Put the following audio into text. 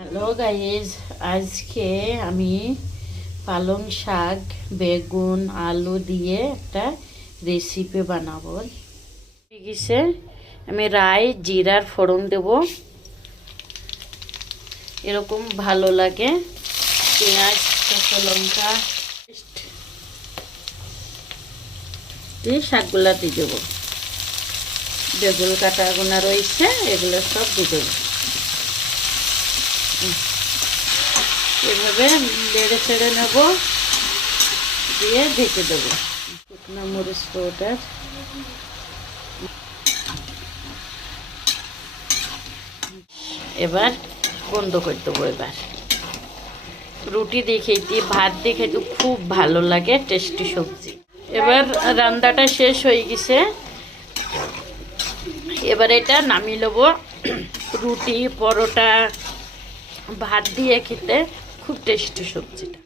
Hello guys, আজকে আমি পালং শাক বেগুন আলু দিয়ে একটা রেসিপি বানাবো। ঠিক আছে, আমি রাই জিরার ফোড়ন দেব, এরকম ভালো লাগে। পেঁয়াজ কাঁচা লঙ্কা দিয়ে শাকগুলা দিয়ে দেবো। বেগুন কাটা গোনা রয়েছে, এগুলো সব দিয়ে দেবো। এভাবে নেড়ে ছেড়ে নেব, দিয়ে ঢেকে দেবো। শুকনো মরিচ পাউডার, এবার বন্ধ করে দেবো। এবার রুটি দিয়ে খেতে, ভাত দিয়ে খেতে খুব ভালো লাগে, টেস্টি সবজি। এবার রান্নাটা শেষ হয়ে গেছে, এবার এটা নামিয়ে নেব। রুটি পরোটা ভাত দিয়ে খেতে খুব টেস্টি সবজিটা।